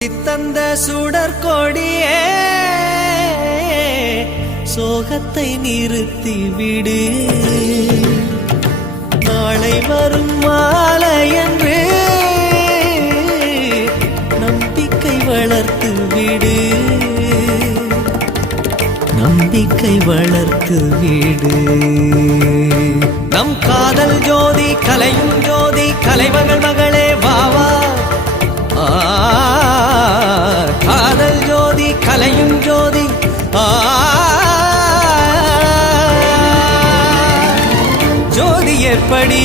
தந்த சுடற்கொடியே சோகத்தை நிறுத்திவிடு. நாளை வரும் மாலை என்று நம்பிக்கை வளர்த்து விடு. நம்பிக்கை வளர்த்து விடு. நம் காதல் ஜோதி கலையும் ஜோதி கலைமகள் மகளே வாவா. காதல் ஜோதி கலையும் ஜோதி ஜோதி ஏற்படி